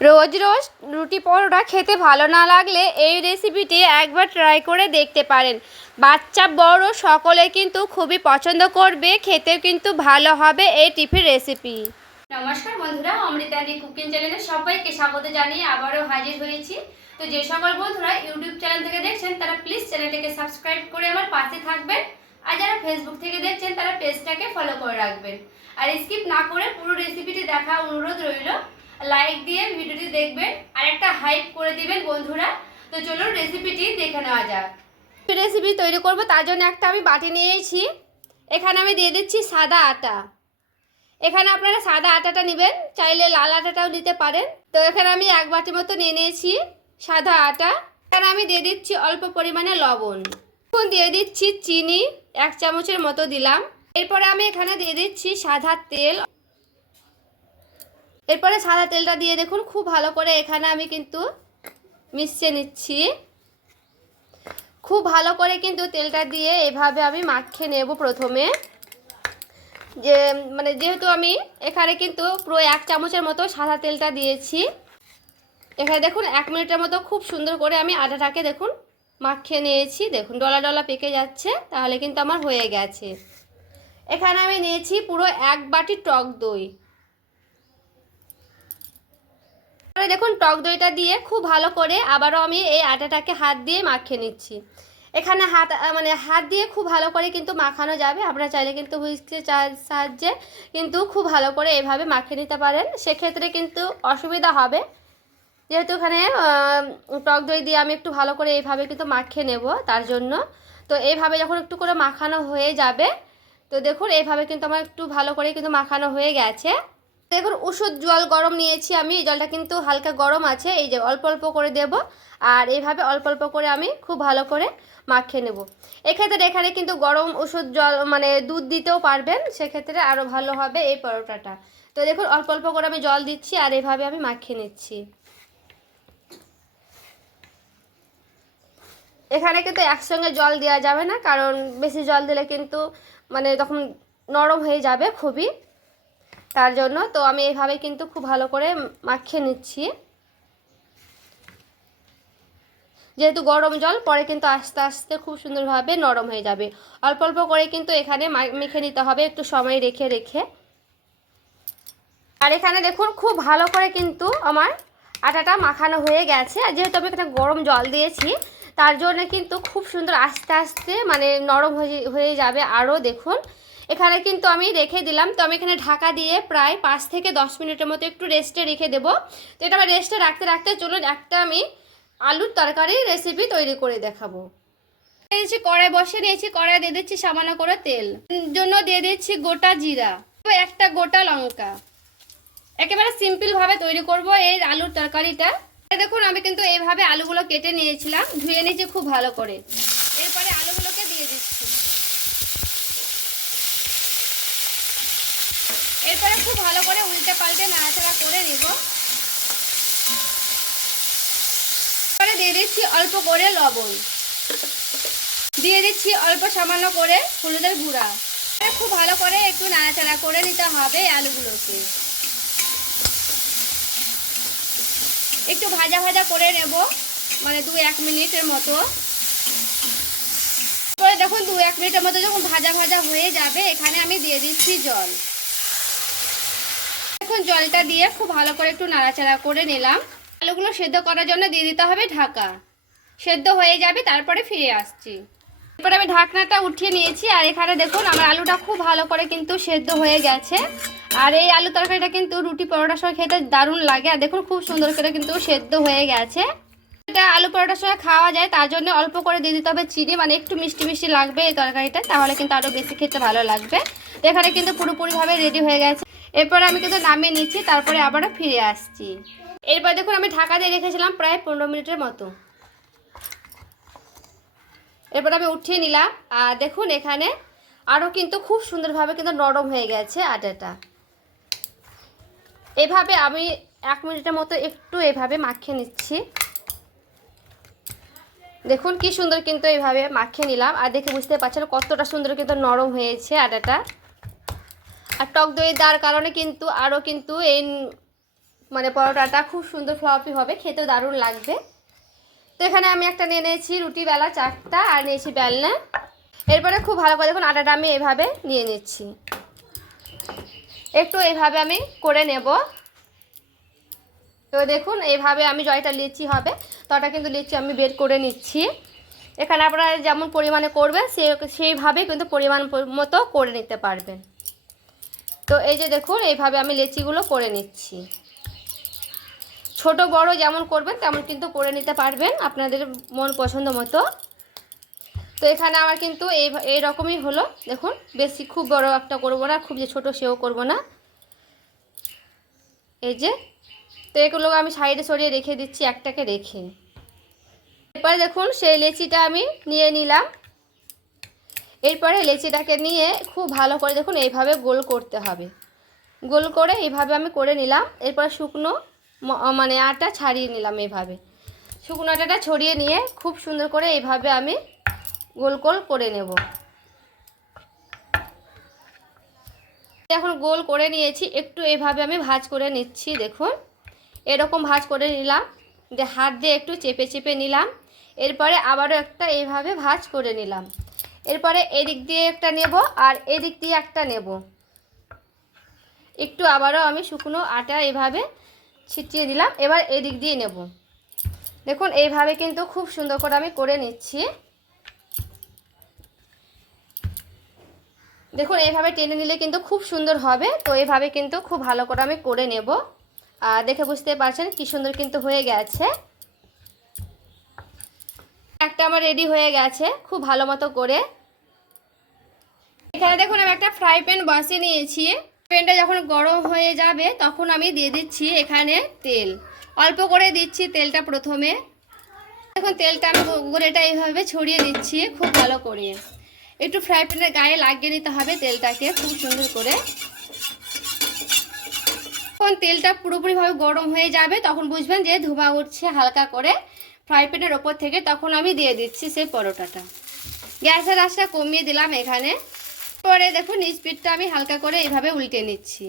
রোজ রোজ রুটি পরোটা খেতে ভালো না লাগলে এই রেসিপিটি একবার ট্রাই করে দেখতে পারেন। বাচ্চা বড় সকলে কিন্তু খুবই পছন্দ করবে, খেতেও কিন্তু ভালো হবে এই টিফিন রেসিপি। নমস্কার বন্ধুরা, অমৃতাদি কুকিং চ্যানেলে সবাইকে স্বাগত জানিয়ে আবারও হাজির হয়েছি। তো যে সকল বন্ধুরা ইউটিউব চ্যানেল থেকে দেখছেন তারা প্লিজ চ্যানেলটিকে সাবস্ক্রাইব করে আমার পাশে থাকবেন, আর যারা ফেসবুক থেকে দেখছেন তারা পেজটাকে ফলো করে রাখবেন। আর স্কিপ না করে পুরো রেসিপিটি দেখা অনুরোধ রইল। লাইক দিয়ে ভিডিওটি দেখবেন আর একটা হাইপ করে দিবেন বন্ধুরা। তো চলুন রেসিপিটি দেখে নেওয়া যাক। রেসিপি তৈরি করব তার জন্য একটা আমি বাটি নিয়েছি। এখানে আমি দিয়ে দিচ্ছি সাদা আটা। এখানে আপনারা সাদা আটাটা নেবেন, চাইলে লাল আটাটাও নিতে পারেন। তো এখানে আমি এক বাটি মতো নিয়ে নিয়েছি সাদা আটা। এখানে আমি দিয়ে দিচ্ছি অল্প পরিমাণে লবণ, এখন দিয়ে দিচ্ছি চিনি 1 চামচের মতো দিলাম। এরপরে আমি এখানে দিয়ে দিচ্ছি সাদা তেল। এরপরে সাদা তেলটা দিয়ে দেখুন খুব ভালো করে এখানে আমি কিন্তু মিশিয়ে নিচ্ছি। খুব ভালো করে কিন্তু তেলটা দিয়ে এভাবে আমি মাখিয়ে নেব প্রথমে। যেহেতু আমি এখানে কিন্তু পুরো 1 চামচের মতো সাদা তেলটা দিয়েছি। এখানে দেখুন 1 মিনিটের মতো খুব সুন্দর করে আমি আটাটাকে দেখুন মাখিয়ে নিয়েছি। দেখুন ডলা ডলা পেকে যাচ্ছে, তাহলে কিন্তু আমার হয়ে গেছে। এখানে আমি নিয়েছি পুরো 1 বাটি টক দই। দেখুন টক দইটা দিয়ে খুব ভালো করে আবারও আমি এই আটাটাকে হাত দিয়ে মাখিয়ে নিচ্ছি। এখানে হাত দিয়ে খুব ভালো করে কিন্তু মাখানো যাবে। আপনারা চাইলে কিন্তু হুইস্কের সাহায্যে কিন্তু খুব ভালো করে এভাবে মাখিয়ে নিতে পারেন, সেক্ষেত্রে কিন্তু অসুবিধা হবে। যেহেতু এখানে টক দই দিয়ে আমি একটু ভালো করে এইভাবে কিন্তু মাখিয়ে নেব তার জন্য। তো এইভাবে যখন একটু করে মাখানো হয়ে যাবে, তো দেখুন এইভাবে কিন্তু আমার একটু ভালো করে কিন্তু মাখানো হয়ে গেছে। দেখুন উষুধ জল গরম নিয়েছি আমি, এই জলটা কিন্তু হালকা গরম আছে, এই যে অল্প অল্প করে দেব। আর এইভাবে অল্প অল্প করে আমি খুব ভালো করে মাখিয়ে নেব। এক্ষেত্রে এখানে কিন্তু গরম ওষুধ জল দুধ দিতেও পারবেন, সেক্ষেত্রে আরও ভালো হবে এই পরোটাটা। তো দেখুন অল্প অল্প করে আমি জল দিচ্ছি আর এইভাবে আমি মাখিয়ে নিচ্ছি। এখানে কিন্তু একসঙ্গে জল দেওয়া যাবে না, কারণ বেশি জল দিলে কিন্তু তখন নরম হয়ে যাবে খুবই, তার জন্য। তো আমি এইভাবে কিন্তু খুব ভালো করে মাখিয়ে নিচ্ছি। যেহেতু গরম জল, পরে কিন্তু আস্তে আস্তে খুব সুন্দরভাবে নরম হয়ে যাবে। অল্প অল্প করে কিন্তু এখানে মেখে নিতে হবে একটু সময় রেখে রেখে। আর এখানে দেখুন খুব ভালো করে কিন্তু আমার আটাটা মাখানো হয়ে গেছে। আর যেহেতু আমি এখানে গরম জল দিয়েছি, তার জন্য কিন্তু খুব সুন্দর আস্তে আস্তে নরম হয়ে যাবে আরও। দেখুন এখানে কিন্তু আমি রেখে দিলাম। তো আমি এখানে ঢাকা দিয়ে প্রায় 5 থেকে 10 মিনিটের মতো একটু রেস্টে রেখে দেবো। তো এটা আমার রেস্টে রাখতে রাখতে চলুন একটা আমি আলুর তরকারি রেসিপি তৈরি করে দেখাবো। দিয়েছি কড়াই বসিয়ে নিয়েছি, কড়াই দিয়ে দিচ্ছি সামান্য করে তেল, জন্য দিয়ে দিচ্ছি গোটা জিরা, একটা গোটা লঙ্কা। একেবারে সিম্পলভাবে তৈরি করব এই আলুর তরকারিটা। দেখুন আমি কিন্তু এইভাবে আলুগুলো কেটে নিয়েছিলাম, ধুয়ে নিয়েছি খুব ভালো করে। এরপরে আলুগুলোকে দিয়ে দিচ্ছি। এরপরে খুব ভালো করে উল্টে পাল্টে নাড়াচাড়া করে নেব। এরপরে দিয়ে দিচ্ছি অল্প করে লবণ, দিয়ে দিচ্ছি অল্প সামান্য করে হলুদের গুঁড়া। খুব ভালো করে একটু নাড়াচাড়া করে নিতে হবে আলুগুলোকে। একটু ভাজা ভাজা করে নেব, 2-1 মিনিটের মতো। পরে দেখুন 2-1 মিনিটের মতো যখন ভাজা ভাজা হয়ে যাবে, এখানে আমি দিয়ে দিচ্ছি জল। এখন জলটা দিয়ে খুব ভালো করে একটু নাড়াচাড়া করে নিলাম। আলুগুলো সেদ্ধ করার জন্য দিয়ে দিতে হবে ঢাকা। সেদ্ধ হয়ে যাবে, তারপরে ফিরে আসছি। এরপরে আমি ঢাকনাটা উঠিয়ে নিয়েছি। আর এখানে দেখুন আমার আলুটা খুব ভালো করে কিন্তু সেদ্ধ হয়ে গেছে। আর এই আলু তরকারিটা কিন্তু রুটি পরোটার সঙ্গে খেতে দারুণ লাগে। আর দেখুন খুব সুন্দর করে কিন্তু সেদ্ধ হয়ে গেছে। এটা আলু পরোটার সঙ্গে খাওয়া যায়, তার জন্য অল্প করে দিয়ে দিতে হবে চিনি, একটু মিষ্টি মিষ্টি লাগবে এই তরকারিটা, তাহলে কিন্তু আরও বেশি খেতে ভালো লাগবে। তো এখানে কিন্তু পুরোপুরিভাবে রেডি হয়ে গেছে। এরপরে আমি কিন্তু নামিয়ে নিচ্ছি, তারপরে আবারও ফিরে আসছি। এরপর দেখুন আমি ঢাকা দিয়ে রেখেছিলাম প্রায় 15 মিনিটের মতো। এরপর আমি উঠিয়ে নিলাম। আর দেখুন এখানে আরও কিন্তু খুব সুন্দরভাবে কিন্তু নরম হয়ে গেছে আটাটা। এভাবে আমি 1 মিনিটের মতো একটু এভাবে মাখিয়ে নিচ্ছি। দেখুন কি সুন্দর কিন্তু এইভাবে মাখিয়ে নিলাম। আর দেখে বুঝতে পারছেন কতটা সুন্দর কিন্তু নরম হয়েছে আটাটা। আর টক দই দেওয়ার কারণে কিন্তু আরও কিন্তু এই মানে পরোটাটা খুব সুন্দর ফ্লফি হবে, খেতেও দারুণ লাগবে। তো এখানে আমি একটা নিয়ে নিয়েছি রুটি বেলা 4টা, আর নিয়েছি বেলনা। এরপরে খুব ভালো করে দেখুন আটাটা আমি এভাবে নিয়ে নিচ্ছি, একটু এইভাবে আমি করে নেব। তো দেখুন এইভাবে আমি জয়টা লিচি হবে তটা কিন্তু লিচি আমি বের করে নিচ্ছি। এখানে আপনারা যেমন পরিমাণে করবেন সেইভাবে কিন্তু পরিমাণ মতো করে নিতে পারবেন। তো এই যে দেখুন এইভাবে আমি লিচিগুলো করে নিচ্ছি। ছোট বড় যেমন করবেন তেমন কিন্তু করে নিতে পারবেন আপনাদের মন পছন্দ মতো। তো এখানে আমার কিন্তু এই রকমই হলো। দেখুন বেশি খুব বড় একটা করব না, খুব যে ছোট সেও করব না। এই যে, তো এগুলো আমি সাইডে সরিয়ে রেখে দিচ্ছি একটাকে রেখে। এরপরে দেখুন সেই লেচিটা আমি নিয়ে নিলাম। এরপরে লেচিটাকে নিয়ে খুব ভালো করে দেখুন এইভাবে গোল করতে হবে। গোল করে এইভাবে আমি করে নিলাম। এরপর শুকনো মানে আটা ছাড়িয়ে নিলাম। এইভাবে শুকনো আটাটা ছড়িয়ে নিয়ে খুব সুন্দর করে এইভাবে আমি গোল গোল করে নেব। এখন গোল করে নিয়েছি, একটু এইভাবে আমি ভাঁজ করে নিচ্ছি। দেখুন এরকম ভাঁজ করে নিলাম, দিয়ে হাত দিয়ে একটু চেপে চেপে নিলাম। এরপরে আবারও একটা এইভাবে ভাঁজ করে নিলাম। এরপরে এদিক দিয়ে একটা নেব আর এদিক দিয়ে একটা নেব। একটু আবারও আমি শুকনো আটা এইভাবে ছিটিয়ে দিলাম। এবার এদিক দিয়ে নেব। দেখুন এইভাবে কিন্তু খুব সুন্দর করে আমি করে নিচ্ছি। দেখুন এইভাবে টেনে নিলে কিন্তু খুব সুন্দর হবে। তো এইভাবে কিন্তু খুব ভালো করে আমি করে নেব। আর দেখে বুঝতে পারছেন কি সুন্দর কিন্তু হয়ে গেছে। একটা আমার রেডি হয়ে গেছে খুব ভালো মতো করে। এখানে দেখুন আমি একটা ফ্রাই প্যান বসিয়ে নিয়েছি। প্যানটা যখন গরম হয়ে যাবে তখন আমি দিয়ে দিচ্ছি এখানে তেল। অল্প করে দিচ্ছি তেলটা প্রথমে। দেখুন তেলটা আমি গোড়েটা এইভাবে ছড়িয়ে দিচ্ছি খুব ভালো করে। একটু ফ্রাই প্যানের গায়ে লাগিয়ে নিতে হবে তেলটাকে খুব সুন্দর করে। যখন তেলটা পুরোপুরিভাবে গরম হয়ে যাবে তখন বুঝবেন যে ধোঁয়া উঠছে হালকা করে ফ্রাই প্যানের ওপর থেকে, তখন আমি দিয়ে দিচ্ছি সেই পরোটাটা। গ্যাসের আঁচটা কমিয়ে দিলাম এখানে। পরে দেখুন স্পিডটা আমি হালকা করে এইভাবে উল্টে নিচ্ছি।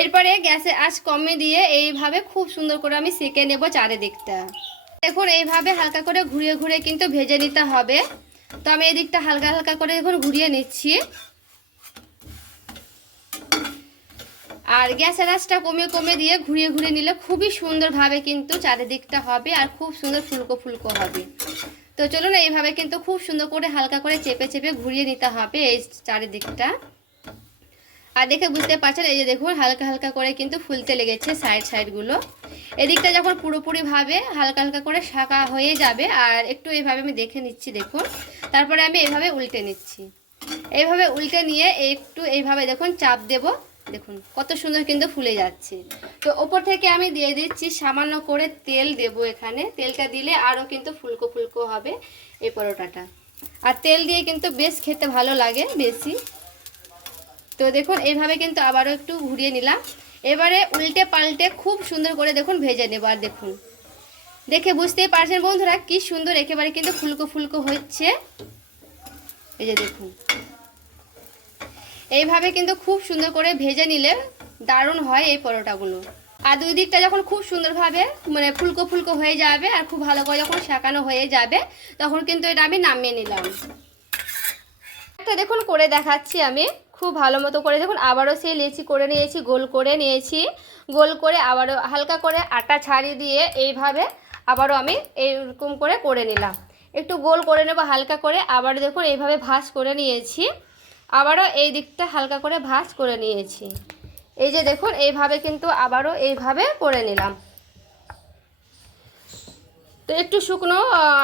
এরপরে গ্যাসের আঁচ কমিয়ে দিয়ে এইভাবে খুব সুন্দর করে আমি সেঁকে নেব চারিদিকটা। দেখুন এইভাবে হালকা করে ঘুরিয়ে ঘুরিয়ে কিন্তু ভেজে নিতে হবে। তো আমি এই দিকটা হালকা হালকা করে দেখুন ঘুরিয়ে নিচ্ছি। আর গ্যাসের আঁচটা কমিয়ে কমিয়ে দিয়ে ঘুরিয়ে ঘুরিয়ে নিলে খুবই সুন্দরভাবে কিন্তু চারিদিকটা হবে আর খুব সুন্দর ফুলকো ফুলকো হবে। তো চলুন এইভাবে কিন্তু খুব সুন্দর করে হালকা করে চেপে চেপে ঘুরিয়ে নিতে হবে এই চারিদিকটা। আর দেখে বুঝতে পারছেন এই যে দেখুন হালকা হালকা করে কিন্তু ফুলতে লেগেছে সাইডগুলো। এদিকটা যখন পুরোপুরিভাবে হালকা হালকা করে শাঁকা হয়ে যাবে আর একটু এইভাবে আমি দেখে নিচ্ছি দেখুন। তারপরে আমি এইভাবে উল্টে নিচ্ছি। এইভাবে উল্টে নিয়ে একটু এইভাবে দেখুন চাপ দেব। দেখুন কত সুন্দর কিন্তু ফুলে যাচ্ছে। তো ওপর থেকে আমি দিয়ে দিচ্ছি সামান্য করে তেল দেব এখানে। তেলটা দিলে আরও কিন্তু ফুলকো ফুলকো হবে এই পরোটাটা। আর তেল দিয়ে কিন্তু বেশ খেতে ভালো লাগে বেশি। তো দেখুন এইভাবে কিন্তু আবারও একটু ঘুরিয়ে নিলাম। এবারে উল্টে পাল্টে খুব সুন্দর করে দেখুন ভেজে নেব। আর দেখুন দেখে বুঝতেই পারছেন বন্ধুরা কি সুন্দর একেবারে কিন্তু ফুলকো ফুলকো হচ্ছে। এই যে দেখুন এইভাবে কিন্তু খুব সুন্দর করে ভেজে নিলে দারুণ হয় এই পরোটাগুলো। আর দুই দিকটা যখন খুব সুন্দরভাবে মানে ফুলকো ফুলকো হয়ে যাবে আর খুব ভালো করে যখন সেঁকানো হয়ে যাবে তখন কিন্তু এটা আমি নামিয়ে নিলাম। একটা দেখুন করে দেখাচ্ছি আমি খুব ভালো মতো করে। দেখুন আবারও সেই লেচি করে নিয়েছি, গোল করে নিয়েছি। গোল করে আবারও হালকা করে আটা ছাড়িয়ে দিয়ে এইভাবে আবারও আমি এইরকম করে করে নিলাম। একটু গোল করে নেব হালকা করে। আবার দেখুন এইভাবে ভাঁজ করে নিয়েছি। আবারও এই দিকটা হালকা করে ভাঁজ করে নিয়েছি। এই যে দেখুন এইভাবে কিন্তু আবারও এইভাবে করে নিলাম। তো একটু শুকনো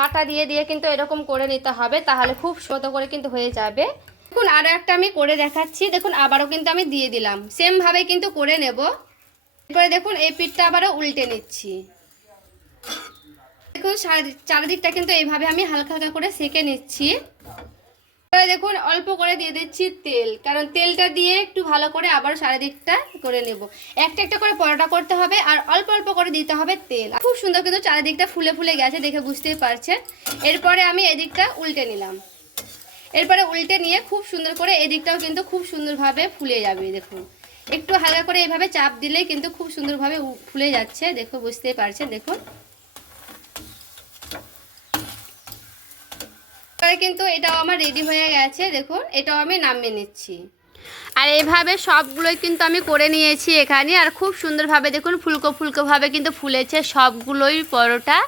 আটা দিয়ে দিয়ে কিন্তু এরকম করে নিতে হবে, তাহলে খুব সুন্দর করে কিন্তু হয়ে যাবে। দেখুন আরও একটা আমি করে দেখাচ্ছি। দেখুন আবারও কিন্তু আমি দিয়ে দিলাম, সেমভাবে কিন্তু করে নেব। এরপরে দেখুন এই পিঠটা আবারও উল্টে নিচ্ছি। দেখুন চারিদিকটা কিন্তু এইভাবে আমি হালকা হালকা করে সেঁকে নিচ্ছি। এবারে দেখুন অল্প করে দিয়ে দিচ্ছি তেল, কারণ তেলটা দিয়ে একটু ভালো করে আবার চারিদিকটা করে নেব। একটা একটা করে পরোটা করতে হবে আর অল্প অল্প করে দিতে হবে তেল। খুব সুন্দর কিন্তু চারিদিকটা ফুলে ফুলে গেছে দেখে বুঝতেই পারছেন। এরপরে আমি এদিকটা উল্টে নিলাম। এরপরে উল্টে নিয়ে খুব সুন্দর করে এদিকটাও কিন্তু খুব সুন্দরভাবে ফুলে যাবে। দেখুন একটু হালকা করে এইভাবে চাপ দিলে কিন্তু খুব সুন্দরভাবে ফুলে যাচ্ছে, দেখো বুঝতেই পারছেন। দেখুন কিন্তু এটাও আমার রেডি হয়ে গেছে, দেখুন এটাও আমি নামিয়ে নিচ্ছি। আর এইভাবে সবগুলোই কিন্তু আমি করে নিয়েছি এখানে। আর খুব সুন্দরভাবে দেখুন ফুলকো ফুলকোভাবে কিন্তু ফুলেছে সবগুলোই পরোটা।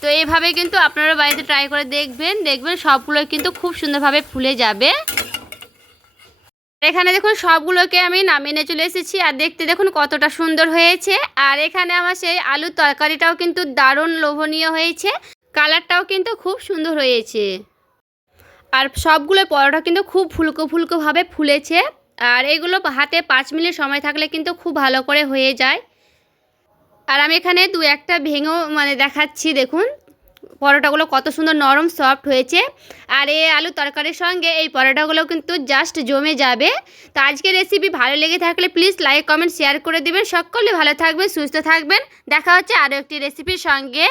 তো এইভাবে কিন্তু আপনারা বাড়িতে ট্রাই করে দেখবেন, দেখবেন সবগুলোই কিন্তু খুব সুন্দরভাবে ফুলে যাবে। এখানে দেখুন সবগুলোকে আমি নামিয়ে নিয়ে চলে এসেছি। আর দেখতে দেখুন কতটা সুন্দর হয়েছে। আর এখানে আমার সেই আলুর তরকারিটাও কিন্তু দারুণ লোভনীয় হয়েছে, কালারটাও কিন্তু খুব সুন্দর হয়েছে। আর সবগুলো পরোটা কিন্তু খুব ফুলকো ফুলকোভাবে ফুলেছে। আর এগুলো হাতে 5 মিনিট সময় থাকলে কিন্তু খুব ভালো করে হয়ে যায়। আর আমি এখানে দু একটা ভেঙেও দেখাচ্ছি, দেখুন পরোটাগুলো কত সুন্দর নরম সফট হয়েছে। আর এই আলু তরকারির সঙ্গে এই পরোটাগুলো কিন্তু জাস্ট জমে যাবে। তো আজকের রেসিপি ভালো লেগে থাকলে প্লিজ লাইক কমেন্ট শেয়ার করে দিবেন। সকলে ভালো থাকবেন, সুস্থ থাকবেন। দেখা হচ্ছে আরও একটি রেসিপির সঙ্গে।